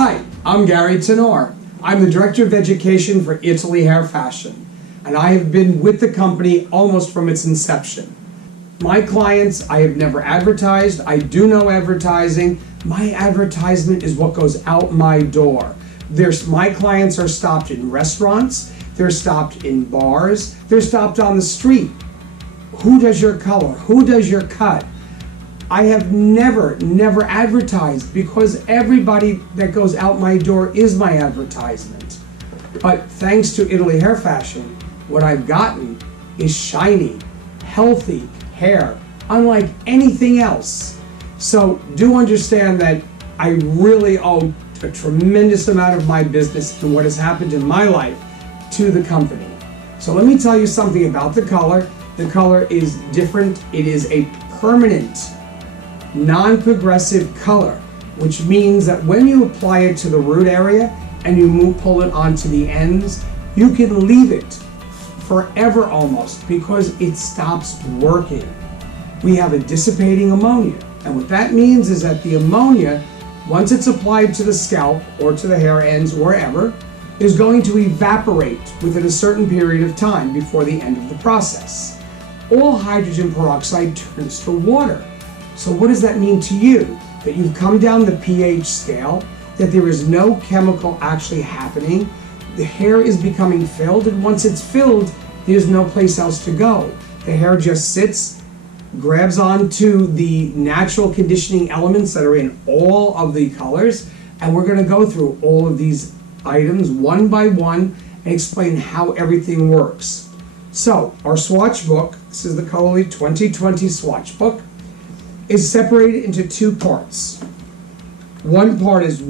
Hi, I'm Gary Tenor. I'm the Director of Education for Italy Hair Fashion, and I have been with the company almost from its inception. My clients, I have never advertised. I do no advertising. My advertisement is what goes out my door. My clients are stopped in restaurants, they're stopped in bars, they're stopped on the street. Who does your color? Who does your cut? I have never advertised because everybody that goes out my door is my advertisement. But thanks to Italy Hair Fashion, what I've gotten is shiny, healthy hair, unlike anything else. So do understand that I really owe a tremendous amount of my business and what has happened in my life to the company. So let me tell you something about the color. The color is different. It is a permanent, non-progressive color, which means that when you apply it to the root area and you pull it onto the ends, you can leave it forever almost because it stops working. We have a dissipating ammonia, and what that means is that the ammonia, once it's applied to the scalp or to the hair ends, wherever, is going to evaporate within a certain period of time before the end of the process. All hydrogen peroxide turns to water. So what does that mean to you? That you've come down the pH scale, that there is no chemical actually happening, the hair is becoming filled, and once it's filled, there's no place else to go. The hair just sits, grabs onto the natural conditioning elements that are in all of the colors, and we're going to go through all of these items one by one and explain how everything works. So our swatch book, this is the Colorly 2020 swatch book, is separated into two parts. One part is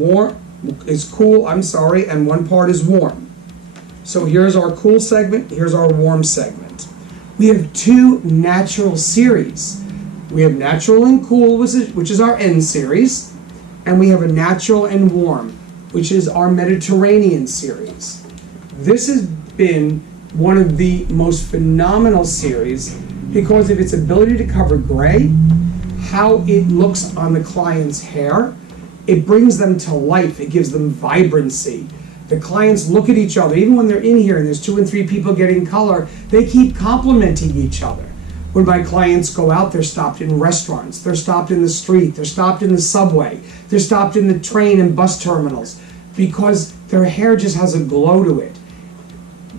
cool, and one part is warm. So here's our cool segment, here's our warm segment. We have two natural series. We have natural and cool, which is our N series, and we have a natural and warm, which is our Mediterranean series. This has been one of the most phenomenal series because of its ability to cover gray, how it looks on the client's hair. It brings them to life. It gives them vibrancy. The clients look at each other, even when they're in here and there's 2 and 3 people getting color, they keep complimenting each other. When my clients go out, they're stopped in restaurants, they're stopped in the street, they're stopped in the subway, they're stopped in the train and bus terminals because their hair just has a glow to it.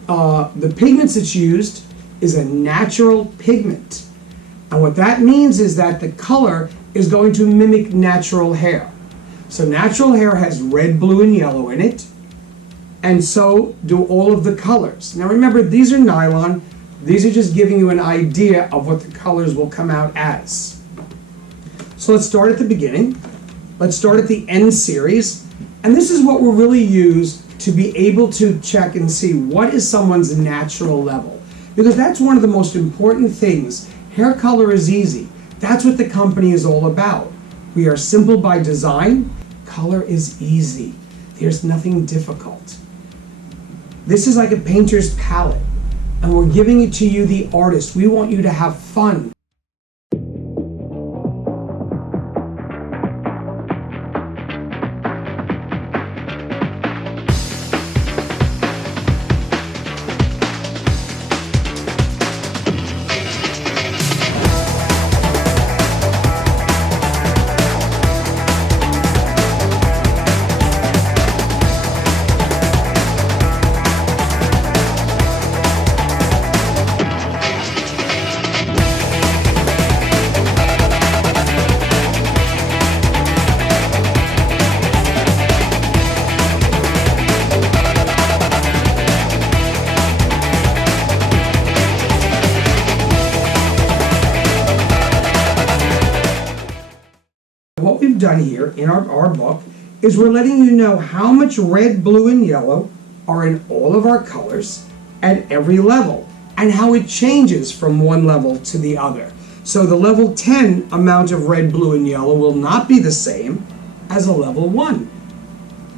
The pigments that's used is a natural pigment. And what that means is that the color is going to mimic natural hair. So natural hair has red, blue, and yellow in it, and so do all of the colors. Now remember, these are nylon. These are just giving you an idea of what the colors will come out as. So let's start at the beginning. Let's start at the N series. And this is what we'll really use to be able to check and see what is someone's natural level. Because that's one of the most important things. Hair color is easy. That's what the company is all about. We are simple by design. Color is easy. There's nothing difficult. This is like a painter's palette, and we're giving it to you, the artist. We want you to have fun. What we've done here in our book is we're letting you know how much red, blue, and yellow are in all of our colors at every level and how it changes from one level to the other. So the level 10 amount of red, blue, and yellow will not be the same as a level 1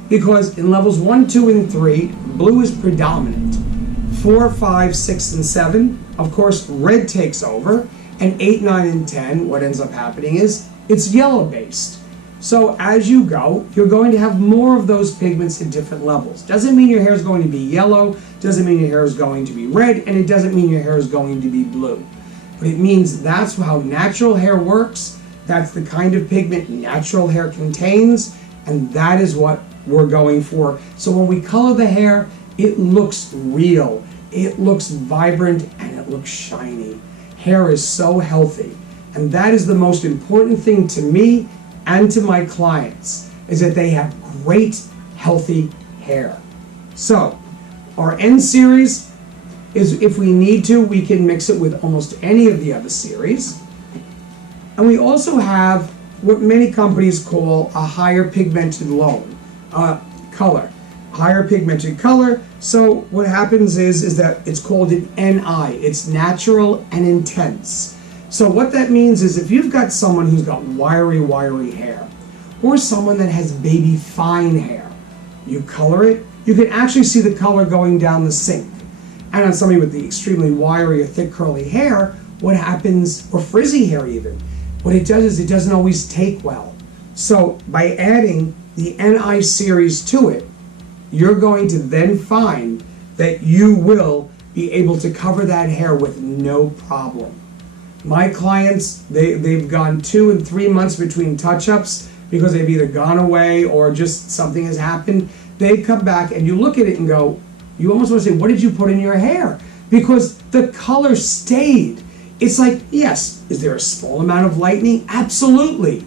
because in levels 1, 2, and 3, blue is predominant. 4, 5, 6, and 7, of course, red takes over, and 8, 9, and 10, what ends up happening is it's yellow based. So as you go, you're going to have more of those pigments at different levels. Doesn't mean your hair is going to be yellow, doesn't mean your hair is going to be red, and it doesn't mean your hair is going to be blue. But it means that's how natural hair works, that's the kind of pigment natural hair contains, and that is what we're going for. So when we color the hair, it looks real, it looks vibrant, and it looks shiny. Hair is so healthy, and that is the most important thing to me and to my clients, is that they have great, healthy hair. So, our N series is, if we need to, we can mix it with almost any of the other series. And we also have what many companies call a higher pigmented color. Higher pigmented color. So what happens is that it's called an NI. It's natural and intense. So what that means is if you've got someone who's got wiry hair, or someone that has baby fine hair, you color it, you can actually see the color going down the sink. And on somebody with the extremely wiry or thick curly hair, what happens, or frizzy hair even, what it does is it doesn't always take well. So by adding the NI series to it, you're going to then find that you will be able to cover that hair with no problem. My clients, they've gone 2 and 3 months between touch-ups because they've either gone away or just something has happened. They come back and you look at it and go, you almost want to say, what did you put in your hair? Because the color stayed. It's like, yes, is there a small amount of lightening? Absolutely.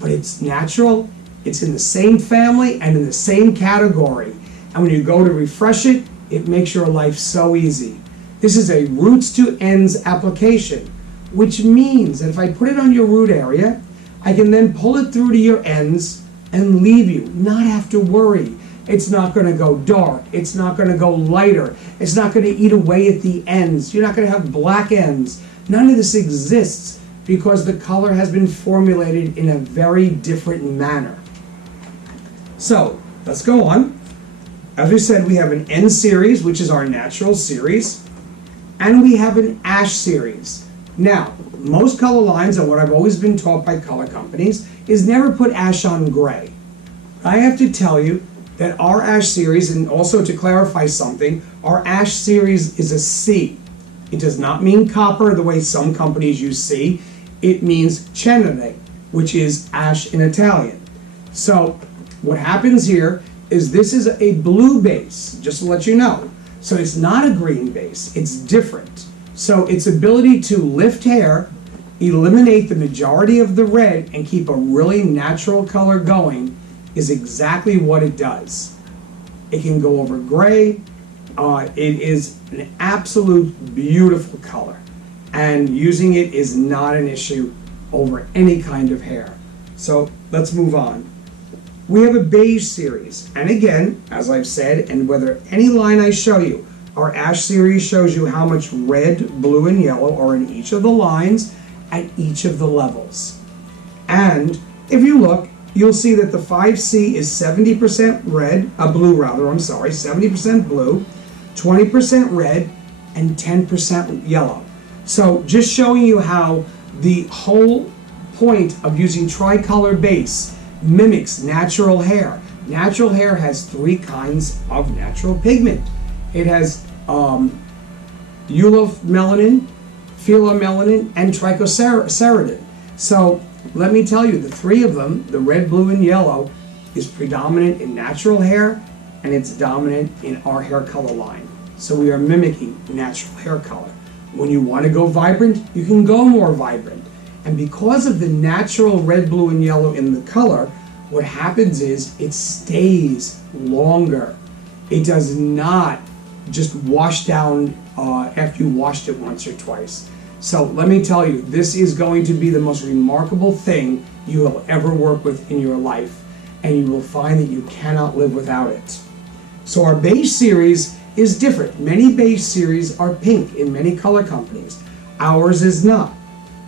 But it's natural, it's in the same family and in the same category. And when you go to refresh it, it makes your life so easy. This is a roots to ends application, which means that if I put it on your root area, I can then pull it through to your ends and leave you, not have to worry. It's not going to go dark, it's not going to go lighter, it's not going to eat away at the ends, you're not going to have black ends. None of this exists because the color has been formulated in a very different manner. So, let's go on. As we said, we have an N series, which is our natural series, and we have an ash series. Now, most color lines, and what I've always been taught by color companies, is never put ash on gray. I have to tell you that our ash series, and also to clarify something, our ash series is a C. It does not mean copper the way some companies use C. It means cenere, which is ash in Italian. So what happens here is this is a blue base, just to let you know. So it's not a green base, it's different. So its ability to lift hair, eliminate the majority of the red, and keep a really natural color going is exactly what it does. It can go over gray. It is an absolute beautiful color. And using it is not an issue over any kind of hair. So let's move on. We have a beige series. And again, as I've said, and whether any line I show you, our ash series shows you how much red, blue, and yellow are in each of the lines at each of the levels. And if you look, you'll see that the 5C is 70% blue, 70% blue, 20% red, and 10% yellow. So just showing you how the whole point of using tricolor base mimics natural hair. Natural hair has 3 kinds of natural pigment. It has eulomelanin, phenylamelanin, and trichoceridin. So let me tell you, the 3 of them, the red, blue, and yellow, is predominant in natural hair, and it's dominant in our hair color line. So we are mimicking natural hair color. When you want to go vibrant, you can go more vibrant. And because of the natural red, blue, and yellow in the color, what happens is it stays longer. It does not just wash down after you washed it once or twice. So let me tell you, this is going to be the most remarkable thing you will ever work with in your life, and you will find that you cannot live without it. So our beige series is different. Many beige series are pink in many color companies. Ours is not.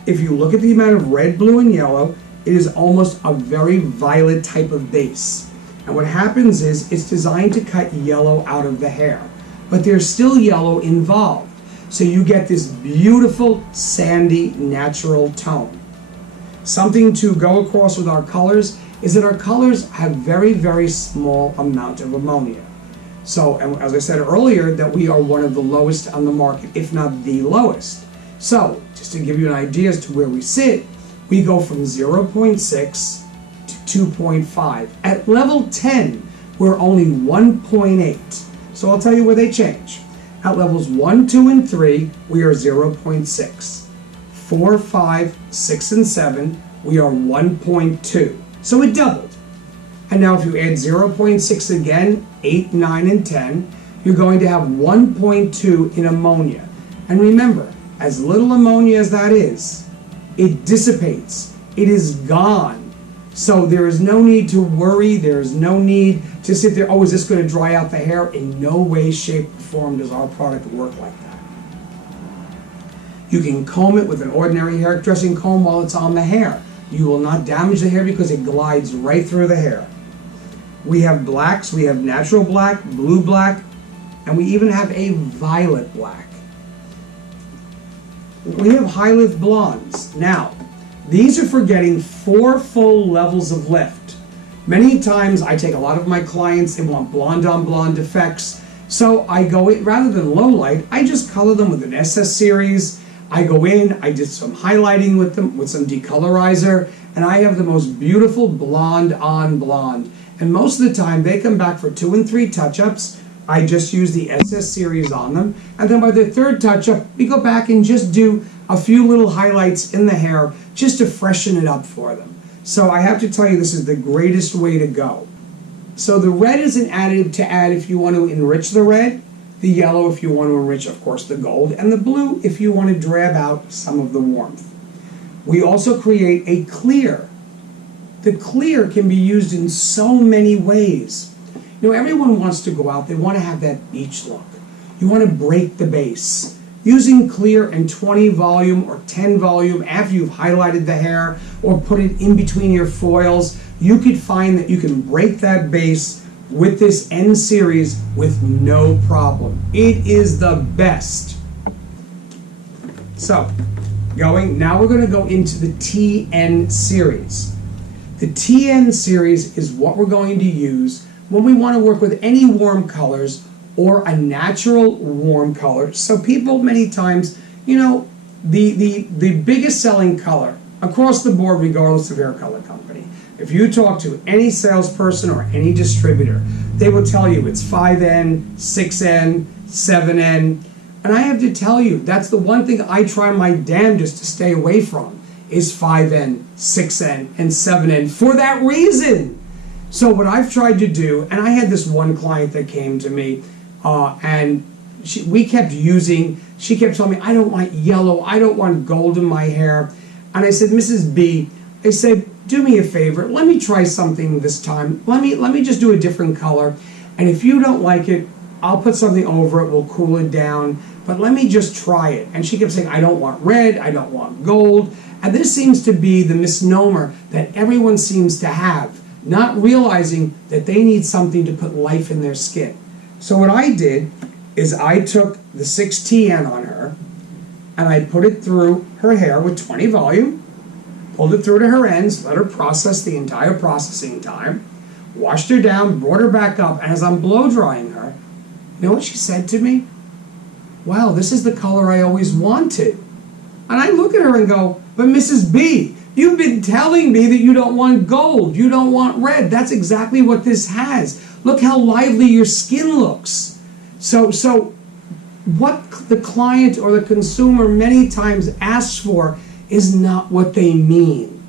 If you look at the amount of red, blue, and yellow, it is almost a very violet type of base. And what happens is it's designed to cut yellow out of the hair, but there's still yellow involved. So you get this beautiful, sandy, natural tone. Something to go across with our colors is that our colors have very, very small amount of ammonia. So, and as I said earlier, that we are one of the lowest on the market, if not the lowest. So, just to give you an idea as to where we sit, we go from 0.6 to 2.5. At level 10, we're only 1.8. So I'll tell you where they change. At levels 1, 2, and 3, we are 0.6. 4, 5, 6, and 7, we are 1.2. So it doubled. And now if you add 0.6 again, 8, 9, and 10, you're going to have 1.2 in ammonia. And remember, as little ammonia as that is, it dissipates. It is gone. So there is no need to worry. There is no need to sit there, oh, is this going to dry out the hair? In no way, shape, or form does our product work like that. You can comb it with an ordinary hair dressing comb while it's on the hair. You will not damage the hair because it glides right through the hair. We have blacks, we have natural black, blue black, and we even have a violet black. We have high lift blondes. Now, these are for getting 4 full levels of lift. Many times I take a lot of my clients, they want blonde on blonde effects. So I go in, rather than low light, I just color them with an SS series. I go in, I did some highlighting with them, with some decolorizer, and I have the most beautiful blonde on blonde. And most of the time they come back for 2 and 3 touch-ups. I just use the SS series on them. And then by the 3rd touch-up, we go back and just do a few little highlights in the hair just to freshen it up for them. So I have to tell you, this is the greatest way to go. So the red is an additive to add if you want to enrich the red, the yellow if you want to enrich, of course, the gold, and the blue if you want to drab out some of the warmth. We also create a clear. The clear can be used in so many ways. You know, everyone wants to go out, they want to have that beach look. You want to break the base. Using clear and 20 volume or 10 volume after you've highlighted the hair or put it in between your foils, you could find that you can break that base with this N series with no problem. It is the best. So, now we're going to go into the TN series. The TN series is what we're going to use when we want to work with any warm colors or a natural warm color. So people many times, you know, the biggest selling color across the board, regardless of hair color company, if you talk to any salesperson or any distributor, they will tell you it's 5N, 6N, 7N. And I have to tell you, that's the one thing I try my damnedest to stay away from, is 5N, 6N, and 7N for that reason. So what I've tried to do, and I had this one client that came to me, and she kept telling me, I don't want yellow, I don't want gold in my hair. And I said, Mrs. B, I said, do me a favor, let me try something this time. Let me just do a different color. And if you don't like it, I'll put something over it, we'll cool it down, but let me just try it. And she kept saying, I don't want red, I don't want gold. And this seems to be the misnomer that everyone seems to have, not realizing that they need something to put life in their skin. So what I did is I took the 6TN on her and I put it through her hair with 20 volume, pulled it through to her ends, let her process the entire processing time, washed her down, brought her back up, and as I'm blow drying her, you know what she said to me? Wow, this is the color I always wanted. And I look at her and go, but Mrs. B, you've been telling me that you don't want gold, you don't want red. That's exactly what this has. Look how lively your skin looks. So what the client or the consumer many times asks for is not what they mean.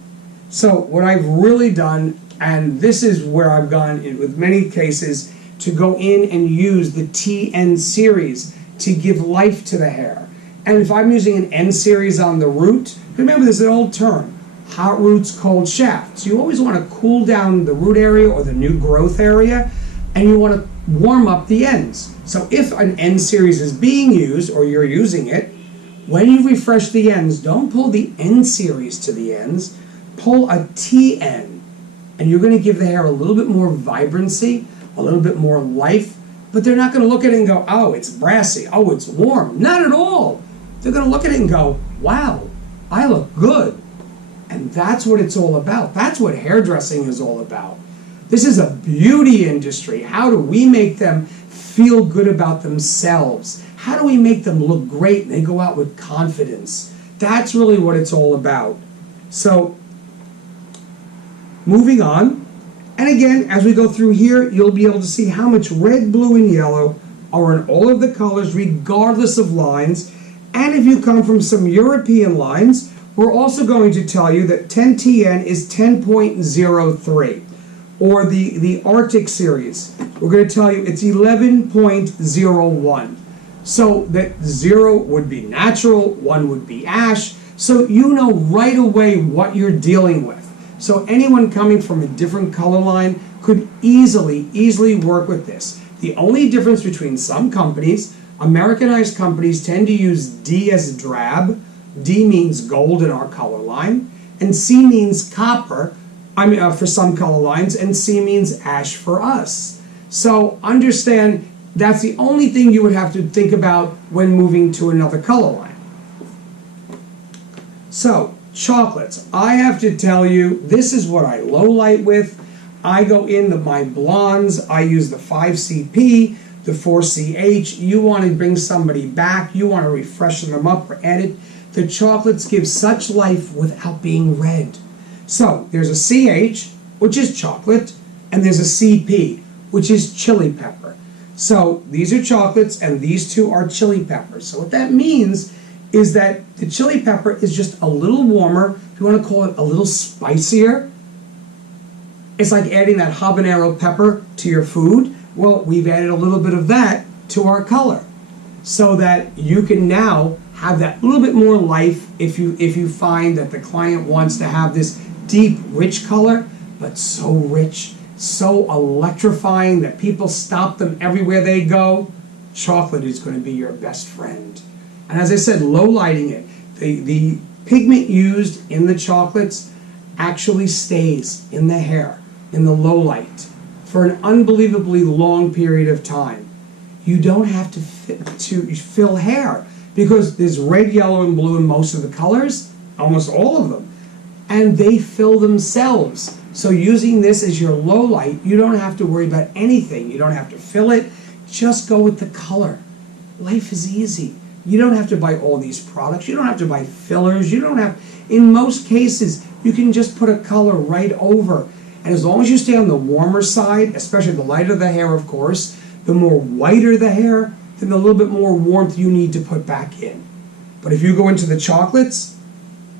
So what I've really done, and this is where I've gone with many cases, to go in and use the TN series to give life to the hair. And if I'm using an N series on the root, remember there's an old term, hot roots, cold shafts. You always want to cool down the root area or the new growth area, and you want to warm up the ends. So if an N series is being used, or you're using it, when you refresh the ends, don't pull the N series to the ends, pull a TN, and you're going to give the hair a little bit more vibrancy, a little bit more life, but they're not going to look at it and go, oh, it's brassy, oh, it's warm. Not at all. They're going to look at it and go, wow, I look good. And that's what it's all about. That's what hairdressing is all about. This is a beauty industry. How do we make them feel good about themselves? How do we make them look great and they go out with confidence? That's really what it's all about. So, moving on. And again, as we go through here, you'll be able to see how much red, blue, and yellow are in all of the colors, regardless of lines. And if you come from some European lines, we're also going to tell you that 10TN is 10.03. Or the Arctic series, we're going to tell you it's 11.01. So that 0 would be natural, 1 would be ash. So you know right away what you're dealing with. So anyone coming from a different color line could easily work with this. The only difference between some companies, Americanized companies tend to use D as drab. D means gold in our color line, and C means copper, for some color lines, and C means ash for us. So understand that's the only thing you would have to think about when moving to another color line. So, chocolates. I have to tell you, this is what I low light with. I go into my blondes, I use the 5CP, the 4CH. You want to bring somebody back, you want to refreshen them up or edit. The chocolates give such life without being red. So, there's a CH, which is chocolate, and there's a CP, which is chili pepper. So, these are chocolates, and these two are chili peppers. So what that means is that the chili pepper is just a little warmer, if you want to call it a little spicier. It's like adding that habanero pepper to your food. Well, we've added a little bit of that to our color so that you can now have that little bit more life if you find that the client wants to have this deep, rich color, but so rich, so electrifying that people stop them everywhere they go. Chocolate is going to be your best friend. And as I said, low lighting it. The pigment used in the chocolates actually stays in the hair, in the low light, for an unbelievably long period of time. You don't have to fill hair because there's red, yellow, and blue in most of the colors, almost all of them, and they fill themselves. So using this as your low light, you don't have to worry about anything. You don't have to fill it. Just go with the color. Life is easy. You don't have to buy all these products. You don't have to buy fillers. You don't have, in most cases, you can just put a color right over. And as long as you stay on the warmer side, especially the lighter the hair, of course, the more whiter the hair, then the little bit more warmth you need to put back in. But if you go into the chocolates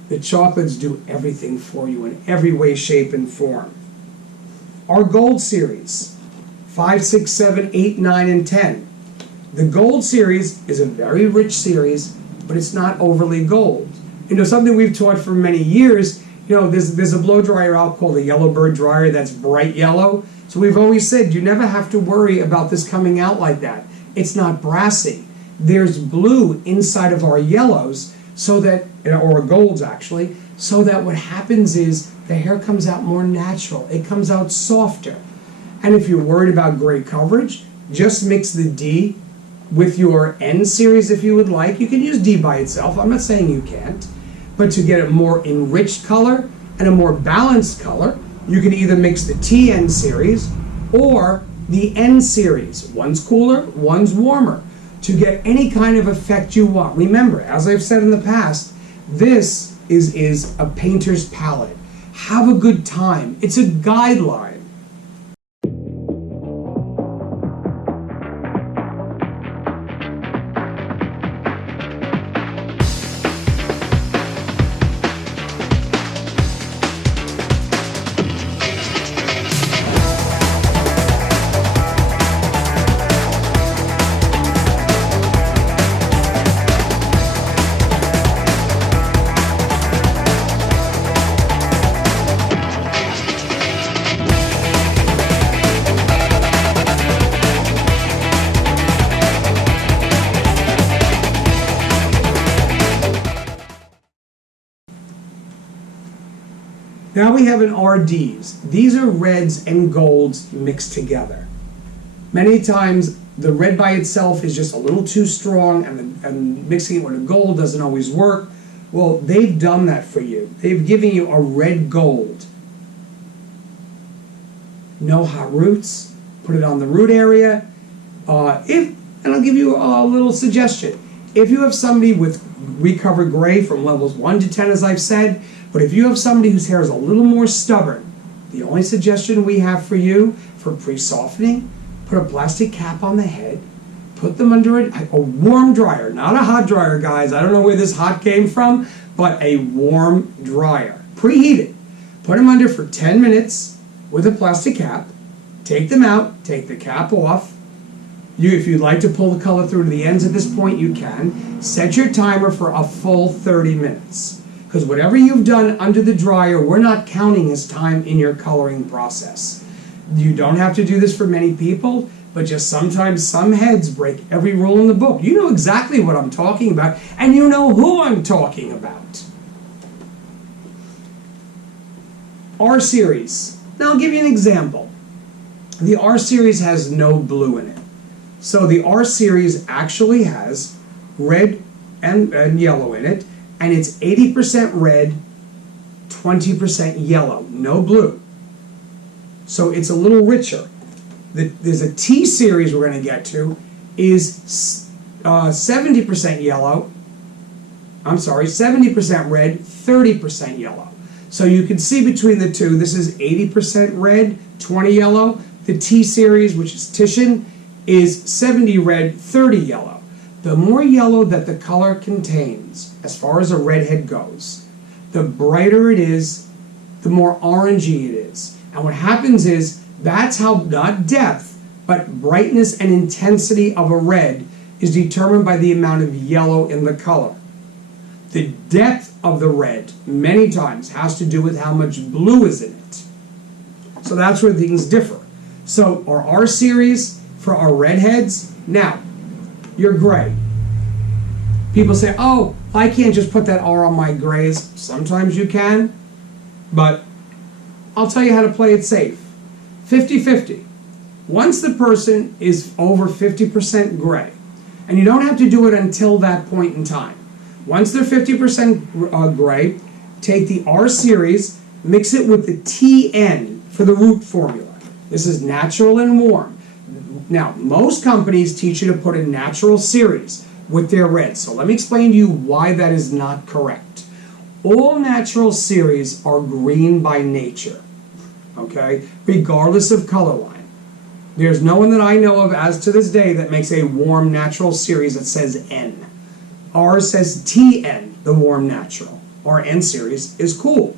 do everything for you in every way, shape, and form. Our gold series, 5, 6, 7, 8, 9, and 10. The gold series is a very rich series, but it's not overly gold. You know, something we've taught for many years, you know, there's a blow dryer out called a Yellowbird dryer that's bright yellow. So we've always said you never have to worry about this coming out like that. It's not brassy. There's blue inside of our yellows, so that, or golds actually, so that what happens is the hair comes out more natural. It comes out softer. And if you're worried about gray coverage, just mix the D with your N series if you would like. You can use D by itself. I'm not saying you can't. But to get a more enriched color and a more balanced color, you can either mix the TN series or the N series. One's cooler, one's warmer, to get any kind of effect you want. Remember, as I've said in the past, this is a painter's palette. Have a good time. It's a guideline. Now we have an RDs. These are reds and golds mixed together. Many times the red by itself is just a little too strong, and mixing it with a gold doesn't always work. Well, they've done that for you. They've given you a red gold. No hot roots. Put it on the root area. And I'll give you a little suggestion. If you have somebody with recovered gray from levels 1 to 10, as I've said, but if you have somebody whose hair is a little more stubborn, the only suggestion we have for you for pre-softening, put a plastic cap on the head, put them under a warm dryer, not a hot dryer, guys. I don't know where this hot came from, but a warm dryer. Preheat it. Put them under for 10 minutes with a plastic cap. Take them out, take the cap off. If you'd like to pull the color through to the ends at this point, you can. Set your timer for a full 30 minutes. Because whatever you've done under the dryer, we're not counting as time in your coloring process. You don't have to do this for many people, but just sometimes some heads break every rule in the book. You know exactly what I'm talking about, and you know who I'm talking about. R series. Now I'll give you an example. The R series has no blue in it. So the R series actually has red and yellow in it, and it's 80% red, 20% yellow, no blue. So it's a little richer. There's a T series we're going to get to, is 70% yellow, 70% red, 30% yellow. So you can see between the two, this is 80% red, 20 yellow. The T series, which is Titian, is 70 red, 30 yellow. The more yellow that the color contains, as far as a redhead goes, the brighter it is, the more orangey it is. And what happens is, that's how, not depth, but brightness and intensity of a red is determined by the amount of yellow in the color. The depth of the red, many times, has to do with how much blue is in it. So that's where things differ. So our R series for our redheads, now, you're gray. People say, oh, I can't just put that R on my grays. Sometimes you can, but I'll tell you how to play it safe. 50-50. Once the person is over 50% gray, and you don't have to do it until that point in time. Once they're 50% gray, take the R series, mix it with the TN for the root formula. This is natural and warm. Now, most companies teach you to put a natural series with their reds. So let me explain to you why that is not correct. All natural series are green by nature, okay? Regardless of color line. There's no one that I know of as to this day that makes a warm natural series that says N. Ours says TN, the warm natural. Our N series is cool.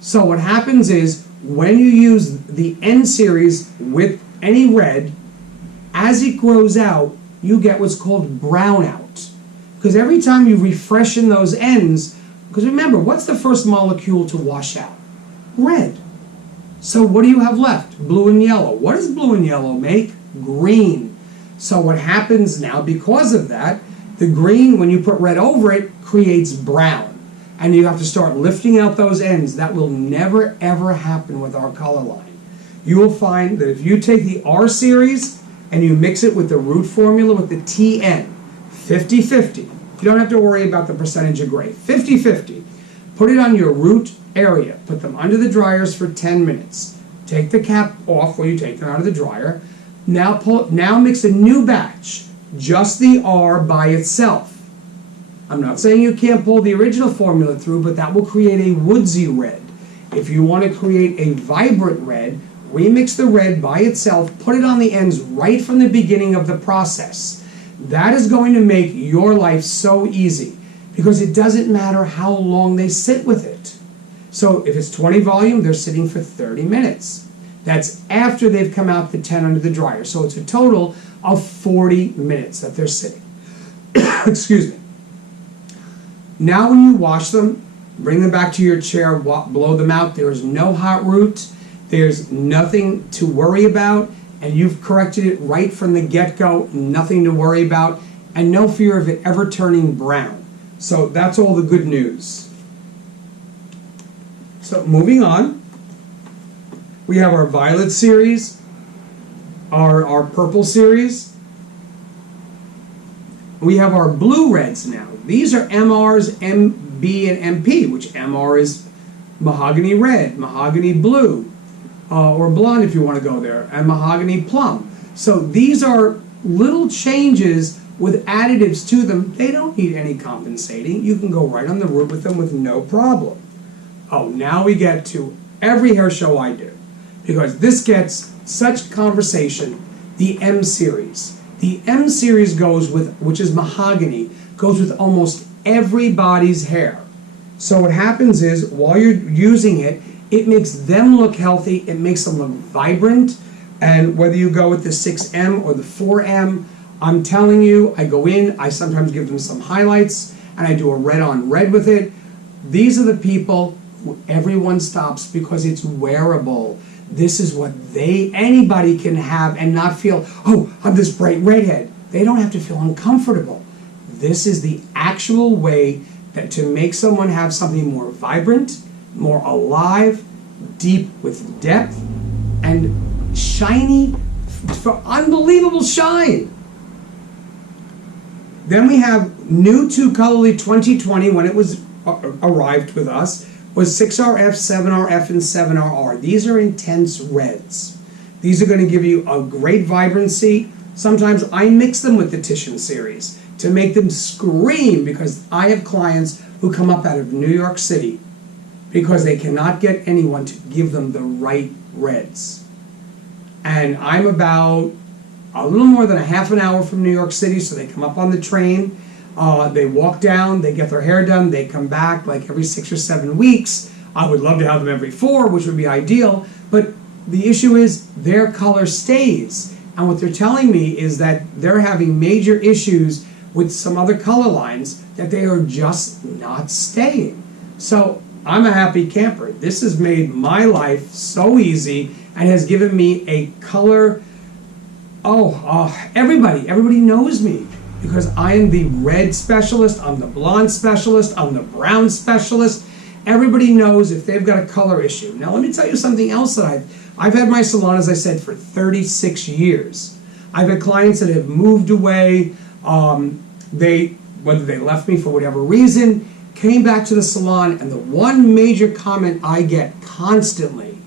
So what happens is, when you use the N series with any red, as it grows out, you get what's called brownout. Because every time you refreshen those ends, because remember, what's the first molecule to wash out? Red. So what do you have left? Blue and yellow. What does blue and yellow make? Green. So what happens now, because of that, the green, when you put red over it, creates brown. And you have to start lifting out those ends. That will never, ever happen with our color line. You will find that if you take the R series and you mix it with the root formula with the TN, 50-50. You don't have to worry about the percentage of gray. 50-50. Put it on your root area. Put them under the dryers for 10 minutes. Take the cap off when you take them out of the dryer. Now mix a new batch, just the R by itself. I'm not saying you can't pull the original formula through, but that will create a woodsy red. If you want to create a vibrant red, remix the red by itself, put it on the ends right from the beginning of the process. That is going to make your life so easy, because it doesn't matter how long they sit with it. So if it's 20 volume, they're sitting for 30 minutes. That's after they've come out the 10 under the dryer. So it's a total of 40 minutes that they're sitting. Excuse me. Now when you wash them, bring them back to your chair, blow them out. There is no hot root. There's nothing to worry about. And you've corrected it right from the get-go. Nothing to worry about. And no fear of it ever turning brown. So that's all the good news. So moving on. We have our violet series. Our purple series. We have our blue reds now. These are MRs, B and MP, which MR is mahogany red, mahogany blue, or blonde if you want to go there, and mahogany plum. So these are little changes with additives to them. They don't need any compensating. You can go right on the route with them with no problem. Oh, now we get to every hair show I do, because this gets such conversation. The M series. The M series goes with, which is mahogany, goes with almost everybody's hair. So what happens is, while you're using it, it makes them look healthy, it makes them look vibrant, and whether you go with the 6M or the 4M, I'm telling you, I go in, I sometimes give them some highlights, and I do a red on red with it. These are the people who everyone stops because it's wearable. This is what anybody can have and not feel, oh, I'm this bright redhead. They don't have to feel uncomfortable. This is the actual way that to make someone have something more vibrant, more alive, deep with depth, and shiny for unbelievable shine. Then we have new to Colorly 2020 when it was arrived with us, was 6RF, 7RF, and 7RR. These are intense reds. These are going to give you a great vibrancy. Sometimes I mix them with the Titian series to make them scream, because I have clients who come up out of New York City because they cannot get anyone to give them the right reds. And I'm about a little more than a half an hour from New York City, so they come up on the train. They walk down, they get their hair done, they come back like every 6 or 7 weeks. I would love to have them every 4, which would be ideal, but the issue is their color stays. And what they're telling me is that they're having major issues with some other color lines that they are just not staying. So I'm a happy camper. This has made my life so easy and has given me a color. Everybody knows me, because I am the red specialist, I'm the blonde specialist, I'm the brown specialist. Everybody knows if they've got a color issue. Now let me tell you something else that I've had my salon, as I said, for 36 years. I've had clients that have moved away, whether they left me for whatever reason, came back to the salon, and the one major comment I get constantly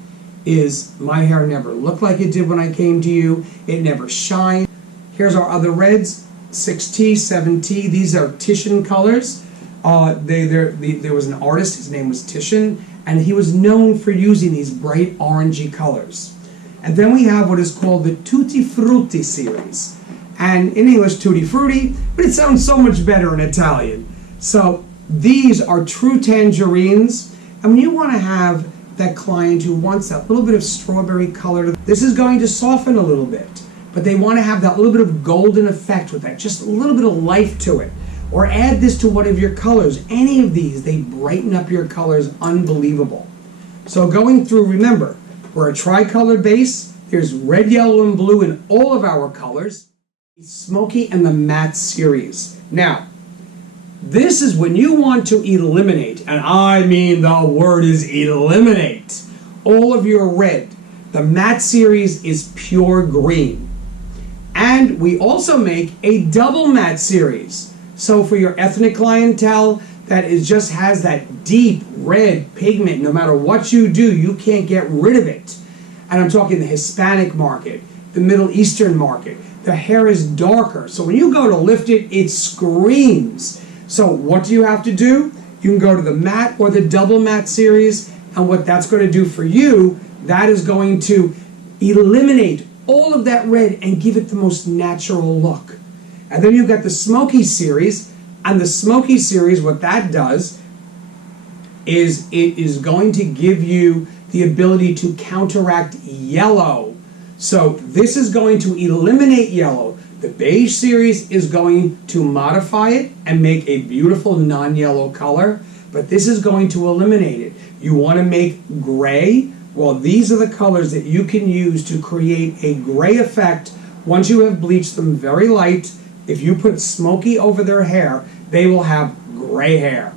is, my hair never looked like it did when I came to you, it never shined. Here's our other reds, 6T, 7T, these are Titian colors. There was an artist, his name was Titian, and he was known for using these bright orangey colors. And then we have what is called the Tutti Frutti series. And in English, Tutti Frutti, but it sounds so much better in Italian. So these are true tangerines. And when you want to have that client who wants that little bit of strawberry color, this is going to soften a little bit. But they want to have that little bit of golden effect with that, just a little bit of life to it. Or add this to one of your colors. Any of these, they brighten up your colors unbelievable. So going through, remember, we're a tri-color base. There's red, yellow, and blue in all of our colors. Smoky and the matte series. Now, this is when you want to eliminate, and I mean the word is eliminate, all of your red. The matte series is pure green. And we also make a double matte series. So for your ethnic clientele that just has that deep red pigment, no matter what you do, you can't get rid of it. And I'm talking the Hispanic market, the Middle Eastern market. The hair is darker. So when you go to lift it, it screams. So what do you have to do? You can go to the matte or the double matte series, and what that's going to do for you, that is going to eliminate all of that red and give it the most natural look. And then you've got the smoky series, and the smoky series, what that does is it is going to give you the ability to counteract yellow. So this is going to eliminate yellow. The beige series is going to modify it and make a beautiful non-yellow color, but this is going to eliminate it. You want to make gray? Well, these are the colors that you can use to create a gray effect. Once you have bleached them very light, if you put smoky over their hair, they will have gray hair.